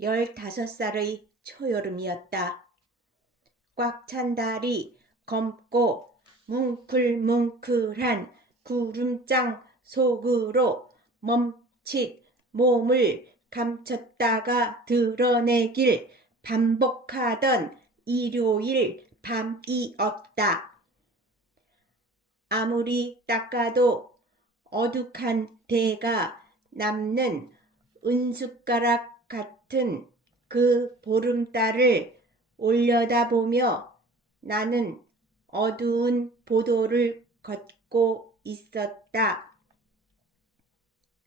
15살의 초여름이었다. 꽉 찬 달이 검고 뭉클뭉클한 구름장 속으로 멈칫 몸을 감췄다가 드러내길 반복하던 일요일 밤이었다. 아무리 닦아도 어둑한 데가 남는 은숟가락 같은 그 보름달을 올려다보며 나는 어두운 보도를 걷고 있었다.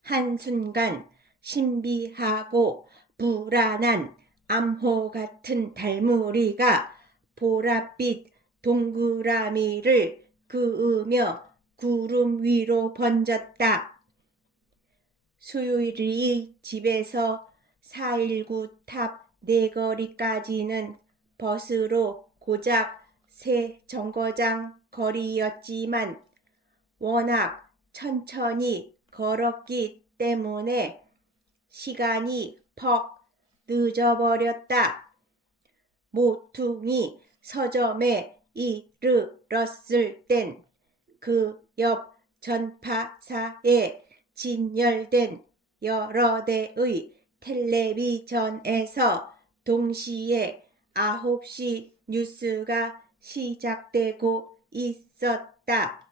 한순간 신비하고 불안한 암호 같은 달무리가 보랏빛 동그라미를 그으며 구름 위로 번졌다. 수요일이 집에서 419 탑 내거리까지는 버스로 고작 세 정거장 거리였지만 워낙 천천히 걸었기 때문에 시간이 퍽 늦어버렸다. 모퉁이 서점에 이르렀을 땐 그 옆 전파사에 진열된 여러 대의 텔레비전에서 동시에 9시 뉴스가 시작되고 있었다.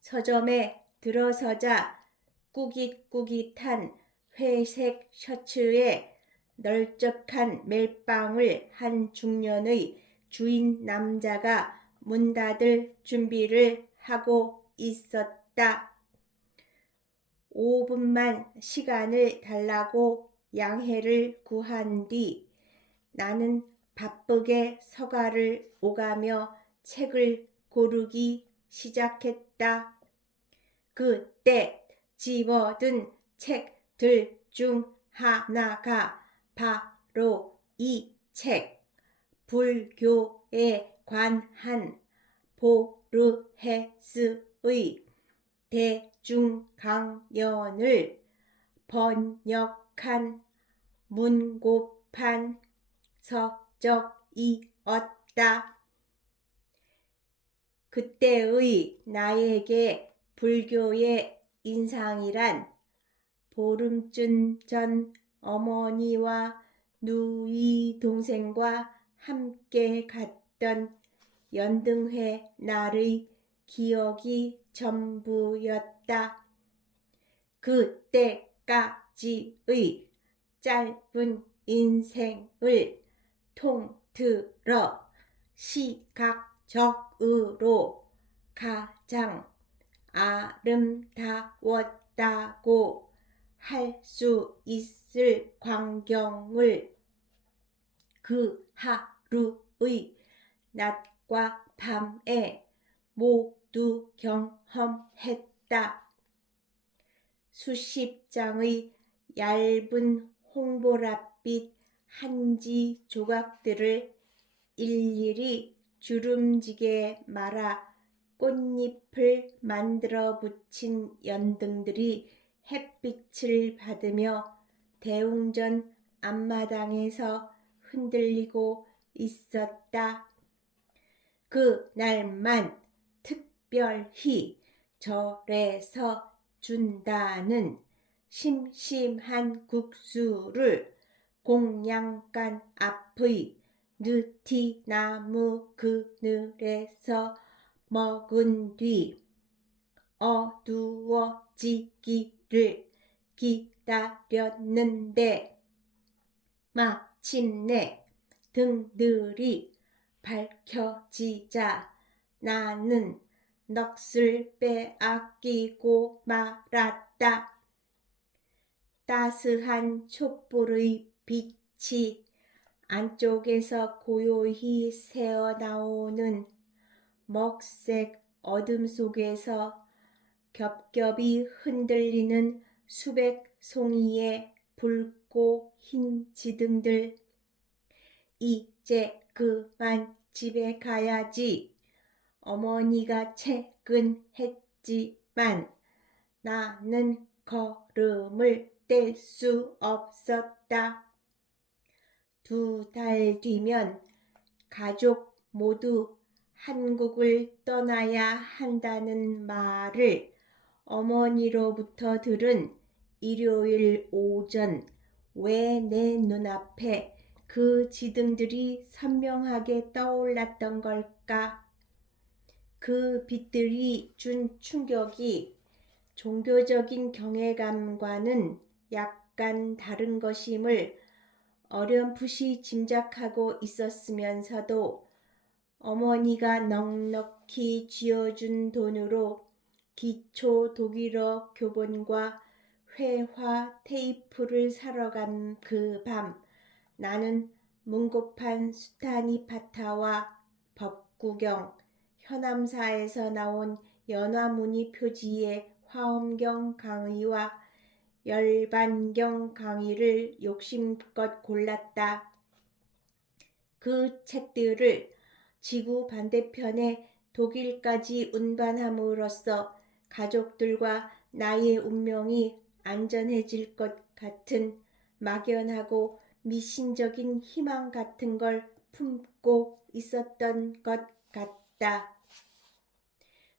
서점에 들어서자 꾸깃꾸깃한 회색 셔츠에 널쩍한 멜빵을 한 중년의 주인 남자가 문 닫을 준비를 하고 있었다. 5분만 시간을 달라고 양해를 구한 뒤 나는 바쁘게 서가를 오가며 책을 고르기 시작했다. 그때 집어든 책들 중 하나가 바로 이 책, 불교에 관한 보르헤스의 대중강연을 번역한 문고판 서적이었다. 그때의 나에게 불교의 인상이란 보름쯤 전 어머니와 누이 동생과 함께 갔던 연등회 날의 기억이 전부였다. 그때까지의 짧은 인생을 통틀어 시각적으로 가장 아름다웠다고 할 수 있을 광경을 그 하루의 낮과 밤에 모두 경험했다. 수십 장의 얇은 홍보랏빛 한지 조각들을 일일이 주름지게 말아 꽃잎을 만들어 붙인 연등들이 햇빛을 받으며 대웅전 앞마당에서 흔들리고 있었다. 그날만 특별히 절에서 준다는 심심한 국수를 공양간 앞의 느티나무 그늘에서 먹은 뒤 어두워지기를 기다렸는데 마침내 등들이 밝혀지자 나는 넋을 빼앗기고 말았다. 따스한 촛불의 빛이 안쪽에서 고요히 새어나오는 먹색 어둠 속에서 겹겹이 흔들리는 수백 송이의 붉고 흰 지등들. 이제 그만 집에 가야지. 어머니가 퇴근했지만 나는 걸음을 뗄 수 없었다. 2달 뒤면 가족 모두 한국을 떠나야 한다는 말을 어머니로부터 들은 일요일 오전, 왜 내 눈앞에 그 지등들이 선명하게 떠올랐던 걸까? 그 빛들이 준 충격이 종교적인 경외감과는 약간 다른 것임을 어렴풋이 짐작하고 있었으면서도 어머니가 넉넉히 쥐어준 돈으로 기초 독일어 교본과 회화 테이프를 사러 간 그 밤, 나는 문고판 수타니파타와 법구경, 현암사에서 나온 연화무늬 표지의 화엄경 강의와 열반경 강의를 욕심껏 골랐다. 그 책들을 지구 반대편에 독일까지 운반함으로써 가족들과 나의 운명이 안전해질 것 같은 막연하고 미신적인 희망 같은 걸 품고 있었던 것 같다.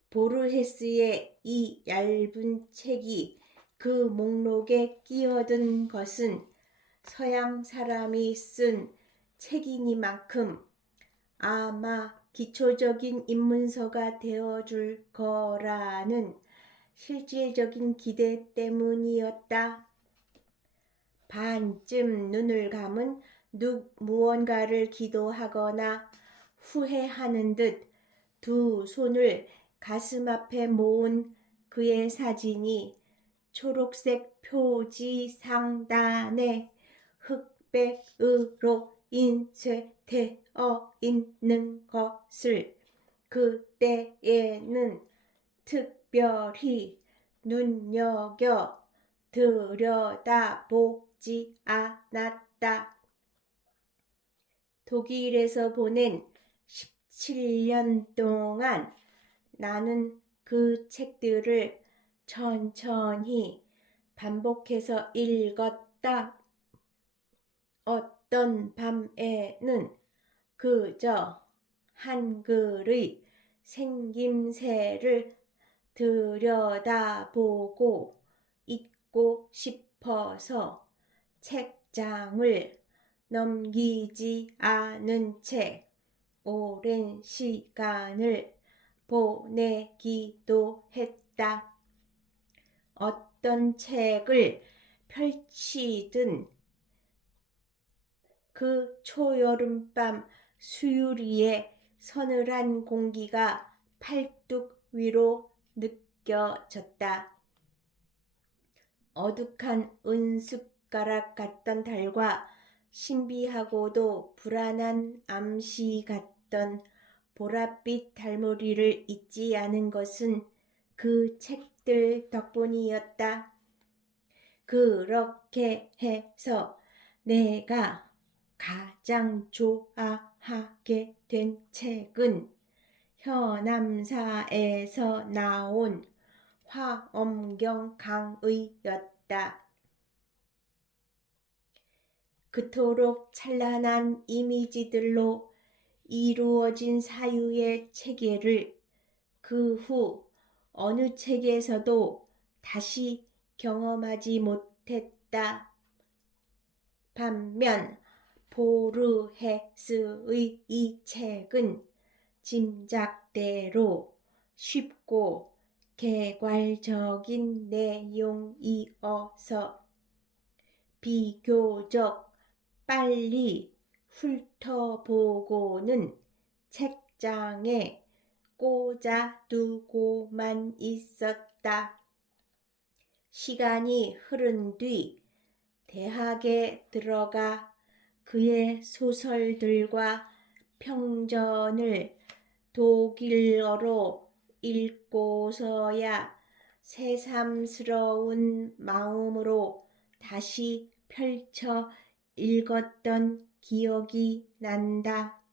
보르헤스의 이 얇은 책이 그 목록에 끼어든 것은 서양 사람이 쓴 책이니만큼 아마 기초적인 입문서가 되어줄 거라는 실질적인 기대 때문이었다. 반쯤 눈을 감은 무언가를 기도하거나 후회하는 듯 두 손을 가슴 앞에 모은 그의 사진이 초록색 표지 상단에 흑백으로 인쇄되어 있는 것을 그때에는 특별히 눈여겨 들여다보지 않았다. 독일에서 보낸 17년 동안 나는 그 책들을 천천히 반복해서 읽었다. 어떤 밤에는 그저 한글의 생김새를 들여다보고 있고 싶어서 책장을 넘기지 않은 채 오랜 시간을 보내기도 했다. 어떤 책을 펼치든 그 초여름밤 수유리의 서늘한 공기가 팔뚝 위로 느껴졌다. 어둑한 은숟가락 같던 달과 신비하고도 불안한 암시 같던 보랏빛 달머리를 잊지 않은 것은 그 책들 덕분이었다. 그렇게 해서 내가 가장 좋아하게 된 책은 현암사에서 나온 화엄경 강의였다. 그토록 찬란한 이미지들로 이루어진 사유의 체계를 그 후 어느 책에서도 다시 경험하지 못했다. 반면 보르헤스의 이 책은 짐작대로 쉽고 개괄적인 내용이어서 비교적 빨리 훑어보고는 책장에 꽂아두고만 있었다. 시간이 흐른 뒤 대학에 들어가 그의 소설들과 평전을 독일어로 읽고서야 새삼스러운 마음으로 다시 펼쳐 읽었던 기억이 난다.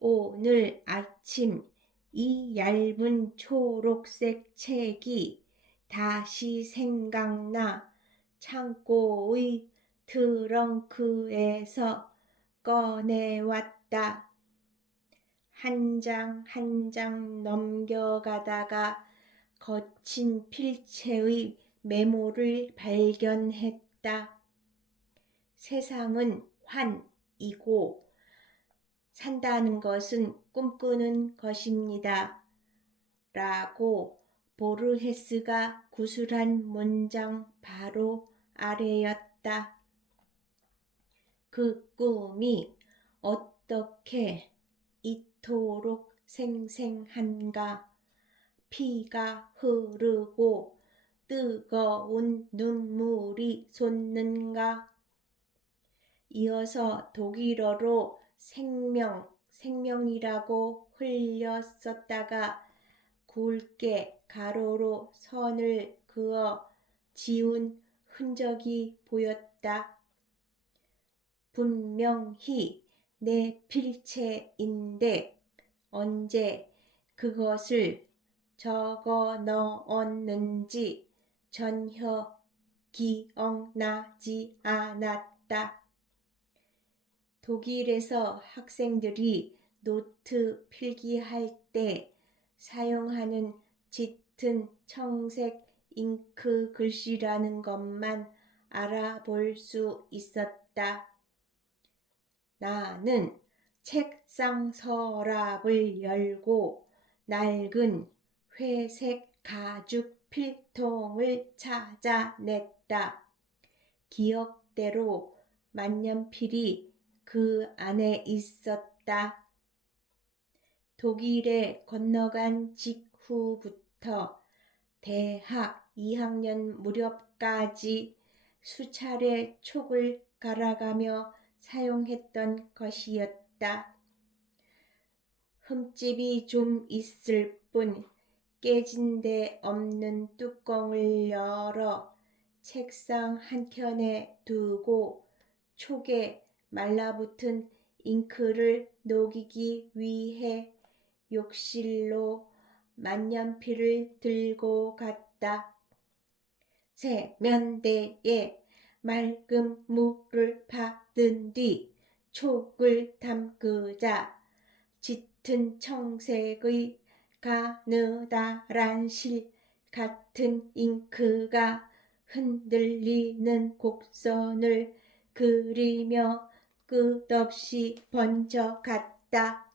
오늘 아침 이 얇은 초록색 책이 다시 생각나 창고의 트렁크에서 꺼내왔다. 한 장 한 장 넘겨가다가 거친 필체의 메모를 발견했다. 세상은 환이고 산다는 것은 꿈꾸는 것입니다. 라고 보르헤스가 구술한 문장 바로 아래였다. 그 꿈이 어떻게 이토록 생생한가? 피가 흐르고 뜨거운 눈물이 솟는가? 이어서 독일어로 생명이라고 흘려 썼다가 굵게 가로로 선을 그어 지운 흔적이 보였다. 분명히 내 필체인데 언제 그것을 적어 넣었는지 전혀 기억나지 않았다. 독일에서 학생들이 노트 필기할 때 사용하는 짙은 청색 잉크 글씨라는 것만 알아볼 수 있었다. 나는 책상 서랍을 열고 낡은 회색 가죽 필통을 찾아냈다. 기억대로 만년필이 그 안에 있었다. 독일에 건너간 직후부터 대학 2학년 무렵까지 수차례 촉을 갈아가며 사용했던 것이었다. 흠집이 좀 있을 뿐 깨진 데 없는 뚜껑을 열어 책상 한켠에 두고 촉에 말라붙은 잉크를 녹이기 위해 욕실로 만년필을 들고 갔다. 세면대에 맑은 물을 받은 뒤 촉을 담그자 짙은 청색의 가느다란 실 같은 잉크가 흔들리는 곡선을 그리며 끝없이 번져갔다.